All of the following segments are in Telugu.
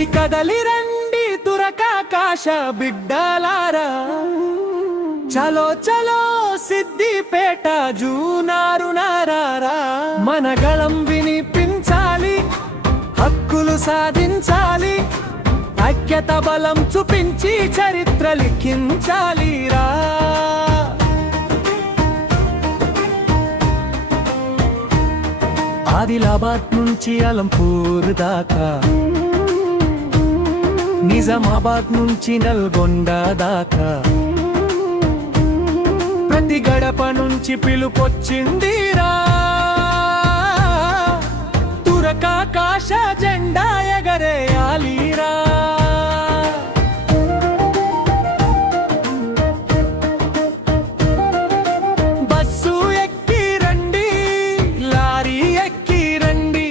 రండి కదలి రండి తురకాకాశ బిడ్డలారా, చలో చలో సిద్దిపేట జూనారు నారారా. మన గళం వినిపించాలి, హక్కులు సాధించాలి, ఐక్యత బలం చూపించి చరిత్ర లిఖించాలిరా. ఆదిలాబాద్ నుంచి అలంపూర్ దాకా, నిజామాబాద్ నుంచి నల్గొండ దాకా, ప్రతి గడప నుంచి పిలుపొచ్చిందిరా. తురకాకాశ జెండా ఎగరేయాలిరా. బస్సు ఎక్కి రండి, లారీ ఎక్కి రండి,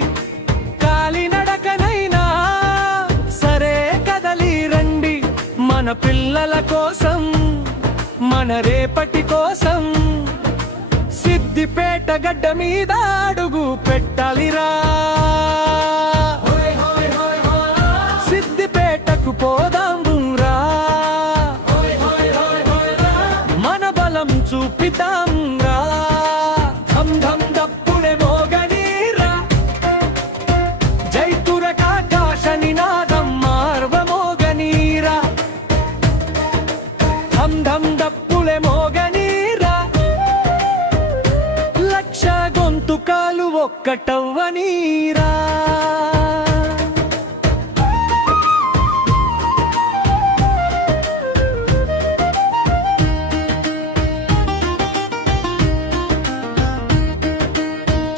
కాలినడకనైనా సరే కదలి రండి. మన పిల్లల కోసం, మన రేపటి కోసం సిద్దిపేట గడ్డ మీద అడుగు పెట్టాలిరా. సిద్దిపేటకు పోదాంరా, మన బలం చూపిద్దాంరా. ధమ్ ధమ్ దప్పులే మోగనీరా, జై తురకాకాశ నినాదం మార్వ మోగనీరా. ధమ్ ధమ్ దప్పులే మోగనీరా, లక్ష గొంతుకాలు ఒక్కటవ్వనీరా.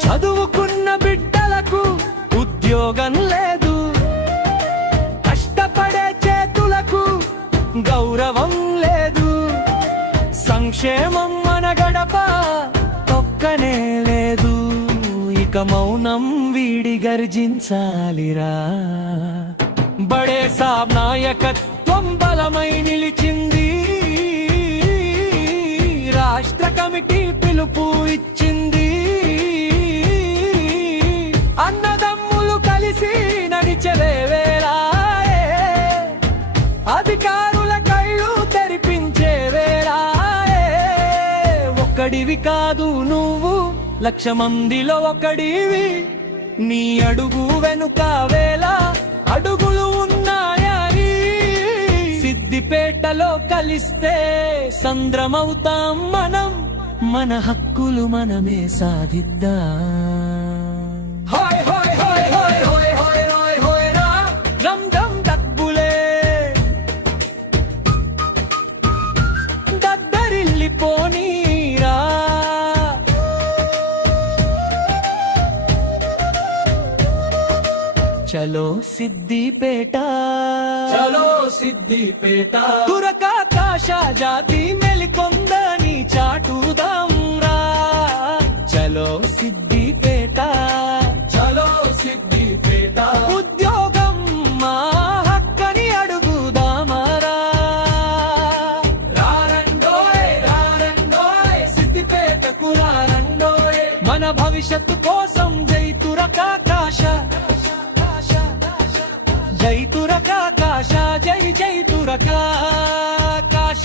చదువుకున్న బిడ్డలకు ఉద్యోగం లేదు, కష్టపడే చేతులకు గౌరవం లేదు. సంక్షేమం మన గడప తొక్కనే లేదు, ఇక మౌనం వీడి గర్జించాలిరా. బడే సాబ్ నాయకత్వం బలమై నిలిచింది, రాష్ట్ర కమిటీ పిలుపు ఇచ్చింది. అన్నదమ్ములు కలిసి నడిచే వేళాయే, అధికారుల కళ్ళు తెరిపించే వేళాయే. ఒక్కడివి కాదు నువ్వు, లక్ష మందిలో ఒకడివి. నీ అడుగు వెనుక వేల అడుగులు ఉన్నాయని, సిద్దిపేటలో కలిస్తే సంద్రమవుతాం మనం. మన హక్కులు మనమే సాధిద్దాం. Hi hi hi hi hi hi hi hi రా, రమ్ రమ్ డబ్బులే దద్దరిల్లిపోనీరా. చలో సిద్దిపేట, చలో సిద్దిపేట, తురకాకాశ జాతి మెలికొందని చాటుదాంరా. చలో సిద్దిపేట, చలో సిద్దిపేట, ఉద్యోగం మా హక్కని అడుగుదామరా. రారండోయ్ రారండోయ్, సిద్దిపేటకు రారండోయ్. మన భవిష్యత్తు కోసం జై తురకాకాశ, జై తురకాకాశ, జై జై తురకాకాశ.